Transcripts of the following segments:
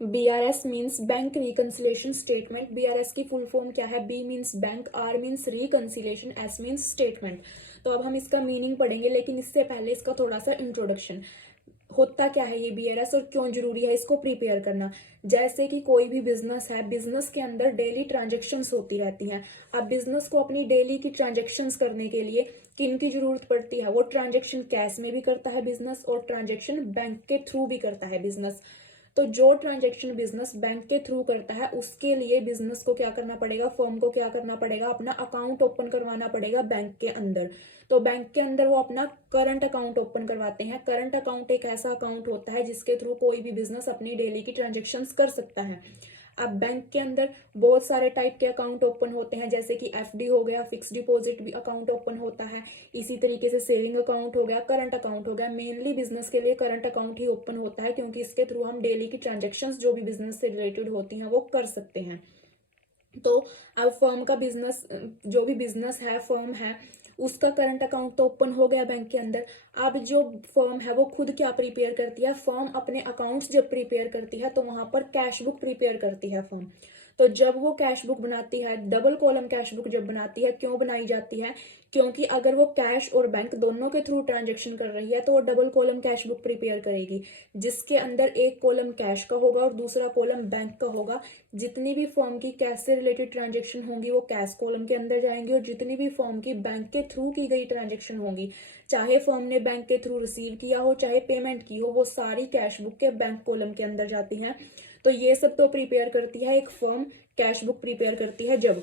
BRS means bank reconciliation statement. BRS की full form क्या है? B means bank, R means reconciliation, S means statement. तो अब हम इसका मीनिंग पढ़ेंगे, लेकिन इससे पहले इसका थोड़ा सा इंट्रोडक्शन। होता क्या है ये BRS और क्यों जरूरी है इसको प्रिपेयर करना? जैसे कि कोई भी बिजनेस है, बिजनेस के अंदर डेली ट्रांजेक्शन्स होती रहती हैं। अब बिजनेस को अपनी डेली की ट्रांजेक्शन्स करने के लिए किन की जरूरत पड़ती है? वो ट्रांजेक्शन कैश में भी करता है बिजनेस और ट्रांजेक्शन बैंक के थ्रू भी करता है बिजनेस। तो जो ट्रांजेक्शन बिजनेस बैंक के थ्रू करता है उसके लिए बिजनेस को क्या करना पड़ेगा, फर्म को क्या करना पड़ेगा, अपना अकाउंट ओपन करवाना पड़ेगा बैंक के अंदर। तो बैंक के अंदर वो अपना करंट अकाउंट ओपन करवाते हैं। करंट अकाउंट एक ऐसा अकाउंट होता है जिसके थ्रू कोई भी बिजनेस अपनी डेली की ट्रांजेक्शन्स कर सकता है। अब बैंक के अंदर बहुत सारे टाइप के अकाउंट ओपन होते हैं, जैसे कि FD हो गया, फिक्स डिपॉजिट भी अकाउंट ओपन होता है। इसी तरीके से सेविंग अकाउंट हो गया, करंट अकाउंट हो गया। मेनली बिजनेस के लिए करंट अकाउंट ही ओपन होता है, क्योंकि इसके थ्रू हम डेली की ट्रांजेक्शन्स जो भी बिजनेस से रिलेटेड होती हैं वो कर सकते हैं। तो अब फर्म का बिजनेस, जो भी बिजनेस है, फर्म है, उसका करंट अकाउंट तो ओपन हो गया बैंक के अंदर। अब जो फर्म है वो खुद क्या प्रिपेयर करती है? फर्म अपने अकाउंट्स जब प्रिपेयर करती है तो वहां पर कैश बुक प्रिपेयर करती है फर्म। तो जब वो कैश बुक बनाती है, डबल कॉलम कैश बुक जब बनाती है, क्यों बनाई जाती है? क्योंकि अगर वो कैश और बैंक दोनों के थ्रू ट्रांजेक्शन कर रही है तो वो double column cash book prepare करेगी, जिसके अंदर एक कॉलम कैश का होगा और दूसरा कॉलम बैंक का होगा। जितनी भी फर्म की कैश से रिलेटेड ट्रांजेक्शन होंगी वो कैश कॉलम के अंदर जाएंगी, और जितनी भी फर्म की बैंक के थ्रू की गई ट्रांजेक्शन होंगी, चाहे फर्म ने बैंक के थ्रू रिसीव किया हो चाहे पेमेंट की हो, वो सारी कैश बुक के बैंक कॉलम के अंदर जाती हैं। तो ये सब तो प्रिपेयर करती है एक फर्म, कैश बुक प्रिपेयर करती है जब।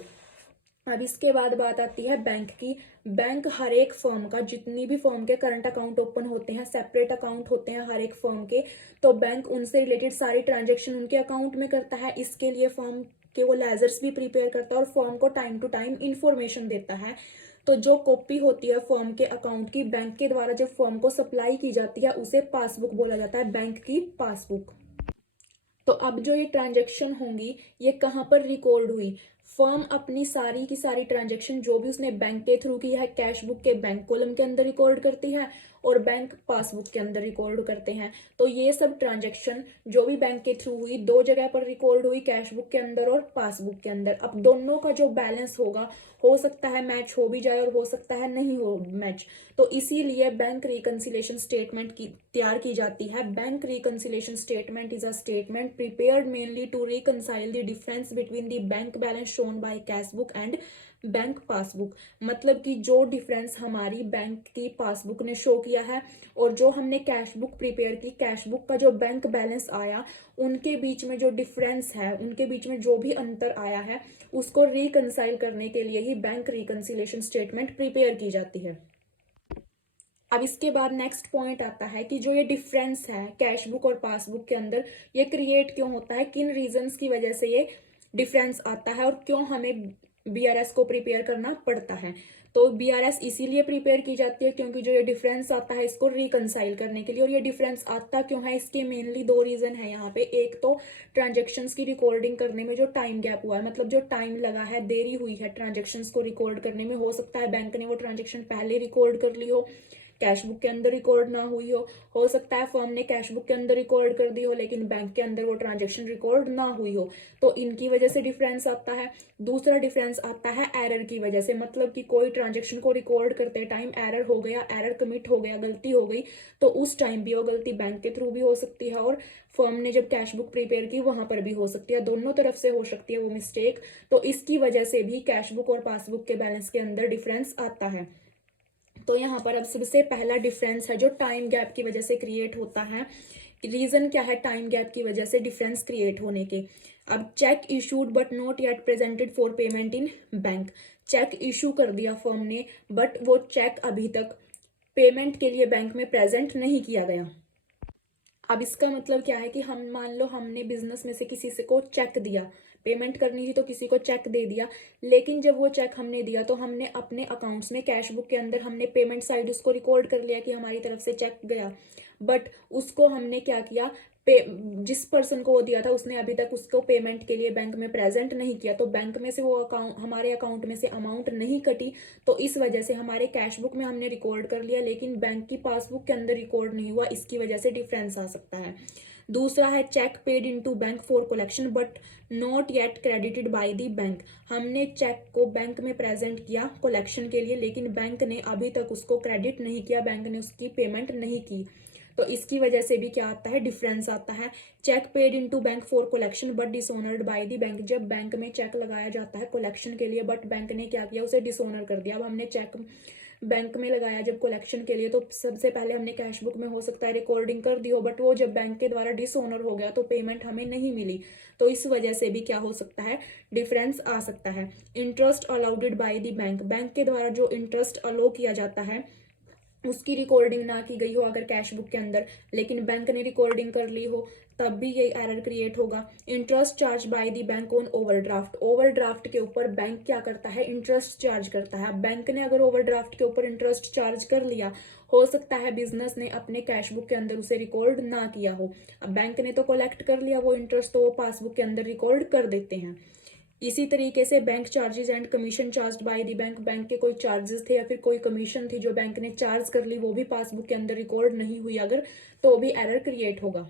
अब इसके बाद बात आती है बैंक की। बैंक हर एक फर्म का, जितनी भी फर्म के करंट अकाउंट ओपन होते हैं, सेपरेट अकाउंट होते हैं हर एक फर्म के, तो बैंक उनसे रिलेटेड सारी ट्रांजेक्शन उनके अकाउंट में करता है। इसके लिए फर्म के वो लेजर्स भी प्रिपेयर करता है और फर्म को टाइम टू टाइम इंफॉर्मेशन देता है। तो जो कॉपी होती है फर्म के अकाउंट की, बैंक के द्वारा जब फर्म को सप्लाई की जाती है उसे पासबुक बोला जाता है, बैंक की पासबुक। तो अब जो ये ट्रांजेक्शन होंगी ये कहाँ पर रिकॉर्ड हुई? फर्म अपनी सारी की सारी ट्रांजेक्शन जो भी उसने बैंक के थ्रू की है, कैश बुक के बैंक कॉलम के अंदर रिकॉर्ड करती है और बैंक पासबुक के अंदर रिकॉर्ड करते हैं। तो ये सब ट्रांजेक्शन जो भी बैंक के थ्रू हुई दो जगह पर रिकॉर्ड हुई, कैश बुक के अंदर और पासबुक के अंदर। अब दोनों का जो बैलेंस होगा, हो सकता है मैच हो भी जाए और हो सकता है नहीं हो मैच। तो इसीलिए बैंक रिकंसिलेशन स्टेटमेंट की तैयार की जाती है। Bank reconciliation statement is a statement prepared mainly to reconcile the difference between the bank balance shown by cash book and bank passbook. मतलब कि जो डिफरेंस हमारी बैंक की पासबुक ने शो किया है और जो हमने कैश बुक प्रिपेयर की, कैश बुक का जो बैंक बैलेंस आया, उनके बीच में जो डिफरेंस है, उनके बीच में जो भी अंतर आया है, उसको रिकंसाइल करने के लिए ही बैंक रिकंसिलेशन स्टेटमेंट प्रिपेयर की जाती है। अब इसके बाद नेक्स्ट पॉइंट आता है कि जो ये डिफरेंस है कैश बुक और पासबुक के अंदर, ये क्रिएट क्यों होता है, किन रीजंस की वजह से ये डिफरेंस आता है और क्यों हमें BRS को प्रिपेयर करना पड़ता है। तो BRS इसीलिए प्रिपेयर की जाती है क्योंकि जो ये डिफरेंस आता है इसको रिकंसाइल करने के लिए। और ये डिफरेंस आता क्यों है, इसके मेनली दो रीजन है यहाँ पे। एक तो ट्रांजेक्शन्स की रिकॉर्डिंग करने में जो टाइम गैप हुआ है, मतलब जो टाइम लगा है, देरी हुई है ट्रांजेक्शन्स को रिकॉर्ड करने में, हो सकता है बैंक ने वो ट्रांजेक्शन पहले रिकॉर्ड कर ली हो, कैश बुक के अंदर रिकॉर्ड ना हुई हो सकता है फर्म ने कैश बुक के अंदर रिकॉर्ड कर दी हो लेकिन बैंक के अंदर वो ट्रांजेक्शन रिकॉर्ड ना हुई हो, तो इनकी वजह से डिफरेंस आता है। दूसरा डिफरेंस आता है एरर की वजह से, मतलब कि कोई ट्रांजेक्शन को रिकॉर्ड करते टाइम एरर हो गया, एरर कमिट हो गया, गलती हो गई, तो उस टाइम भी वो गलती बैंक के थ्रू भी हो सकती है और फर्म ने जब कैश बुक प्रिपेयर की वहां पर भी हो सकती है, दोनों तरफ से हो सकती है वो मिस्टेक। तो इसकी वजह से भी कैश बुक और पासबुक के बैलेंस के अंदर डिफरेंस आता है। तो यहाँ पर अब सबसे पहला डिफरेंस है जो टाइम गैप की वजह से क्रिएट होता है। रीजन क्या है टाइम गैप की वजह से डिफरेंस क्रिएट होने के? अब cheque issued but not yet presented for payment in bank. Cheque issue कर दिया फर्म ने, बट वो चेक अभी तक पेमेंट के लिए बैंक में प्रेजेंट नहीं किया गया। अब इसका मतलब क्या है कि हम मान लो हमने बिजनेस में से किसी से को चेक दिया, पेमेंट करनी थी तो किसी को चेक दे दिया, लेकिन जब वो चेक हमने दिया तो हमने अपने अकाउंट्स में कैश बुक के अंदर हमने पेमेंट साइड उसको रिकॉर्ड कर लिया कि हमारी तरफ से चेक गया, बट उसको हमने क्या किया, जिस पर्सन को वो दिया था उसने अभी तक उसको पेमेंट के लिए बैंक में प्रेजेंट नहीं किया, तो बैंक में से वो अकाउंट, हमारे अकाउंट में से अमाउंट नहीं कटी। तो इस वजह से हमारे कैश बुक में हमने रिकॉर्ड कर लिया लेकिन बैंक की पासबुक के अंदर रिकॉर्ड नहीं हुआ, इसकी वजह से डिफरेंस आ सकता है। दूसरा है cheque paid into bank for collection but not yet credited by the bank. हमने चेक को बैंक में प्रेजेंट किया कलेक्शन के लिए, लेकिन बैंक ने अभी तक उसको क्रेडिट नहीं किया, बैंक ने उसकी पेमेंट नहीं की। तो इसकी वजह से भी क्या आता है, डिफरेंस आता है। Cheque paid into bank for collection but dishonoured by the bank, जब बैंक में चेक लगाया जाता है कलेक्शन के लिए बट बैंक ने क्या किया, उसे डिसऑनर कर दिया। अब हमने चेक बैंक में लगाया जब कलेक्शन के लिए, तो सबसे पहले हमने कैश बुक में हो सकता है रिकॉर्डिंग कर दी हो, बट वो जब बैंक के द्वारा डिसऑनर हो गया तो पेमेंट हमें नहीं मिली। तो इस वजह से भी क्या हो सकता है, डिफरेंस आ सकता है। Interest allowed bye the bank, bank के द्वारा जो इंटरेस्ट अलाउ किया जाता है उसकी रिकॉर्डिंग ना की गई हो अगर कैश बुक के अंदर, लेकिन बैंक ने रिकॉर्डिंग कर ली हो, तब भी ये एरर क्रिएट होगा। Interest charge by the bank on overdraft, overdraft के ऊपर बैंक क्या करता है, इंटरेस्ट चार्ज करता है। बैंक ने अगर ओवरड्राफ्ट के ऊपर इंटरेस्ट चार्ज कर लिया, हो सकता है बिजनेस ने अपने कैश बुक के अंदर उसे रिकॉर्ड ना किया हो। अब बैंक ने तो कलेक्ट कर लिया वो इंटरेस्ट, तो वो पासबुक के अंदर रिकॉर्ड कर देते हैं। इसी तरीके से bank charges and commission charge by the bank, bank के कोई चार्जेस थे या फिर कोई कमीशन थी जो बैंक ने चार्ज कर ली, वो भी पासबुक के अंदर रिकॉर्ड नहीं हुई अगर, तो भी एरर क्रिएट होगा।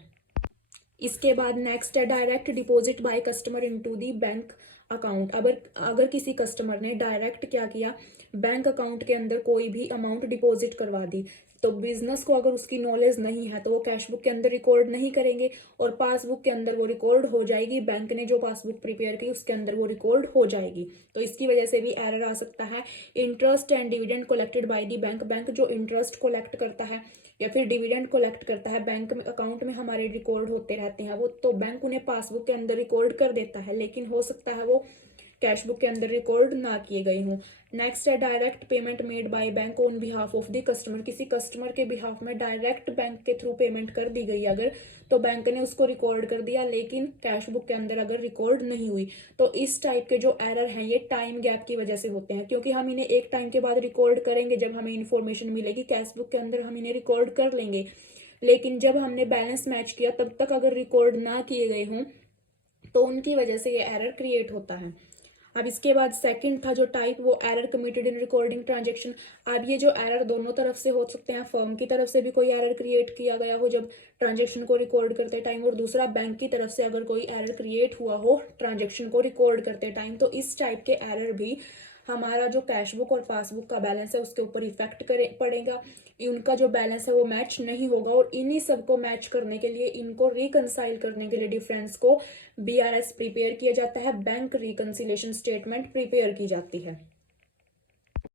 इसके बाद नेक्स्ट है direct deposit by customer into the bank account. अगर अगर किसी कस्टमर ने डायरेक्ट क्या किया, बैंक अकाउंट के अंदर कोई भी अमाउंट डिपॉजिट करवा दी, तो बिजनेस को अगर उसकी नॉलेज नहीं है तो वो कैश बुक के अंदर रिकॉर्ड नहीं करेंगे और पासबुक के अंदर वो रिकॉर्ड हो जाएगी, बैंक ने जो पासबुक प्रिपेयर की उसके अंदर वो रिकॉर्ड हो जाएगी। तो इसकी वजह से भी एरर आ सकता है। Interest and dividend collected by the bank, bank जो इंटरेस्ट कलेक्ट करता है या फिर डिविडेंड कलेक्ट करता है, बैंक में अकाउंट में हमारे रिकॉर्ड होते रहते हैं वो, तो बैंक उन्हें पासबुक के अंदर रिकॉर्ड कर देता है, लेकिन हो सकता है वो कैश बुक के अंदर रिकॉर्ड ना किए गए हों। नेक्स्ट है direct payment made by bank on behalf of the customer, किसी कस्टमर के बिहाफ में डायरेक्ट बैंक के थ्रू पेमेंट कर दी गई अगर, तो बैंक ने उसको रिकॉर्ड कर दिया लेकिन कैश बुक के अंदर अगर रिकॉर्ड नहीं हुई, तो इस टाइप के जो एरर हैं ये टाइम गैप की वजह से होते हैं, क्योंकि हम इन्हें एक टाइम के बाद रिकॉर्ड करेंगे जब हमें इन्फॉर्मेशन मिलेगी, कैश बुक के अंदर हम इन्हें रिकॉर्ड कर लेंगे, लेकिन जब हमने बैलेंस मैच किया तब तक अगर रिकॉर्ड ना किए गए हों तो उनकी वजह से ये एरर क्रिएट होता है। अब इसके बाद सेकंड था जो टाइप, वो error committed in recording transaction. अब ये जो एरर दोनों तरफ से हो सकते हैं, फर्म की तरफ से भी कोई एरर क्रिएट किया गया हो जब ट्रांजेक्शन को रिकॉर्ड करते टाइम, और दूसरा बैंक की तरफ से अगर कोई एरर क्रिएट हुआ हो ट्रांजेक्शन को रिकॉर्ड करते टाइम, तो इस टाइप के एरर भी हमारा जो कैश बुक और पासबुक का बैलेंस है उसके ऊपर इफेक्ट पड़ेगा। उनका जो बैलेंस है वो मैच नहीं होगा, और इन्हीं सबको मैच करने के लिए, इनको रिकंसाइल करने के लिए डिफरेंस को बीआरएस प्रिपेयर किया जाता है, बैंक रिकंसिलेशन स्टेटमेंट प्रिपेयर की जाती है।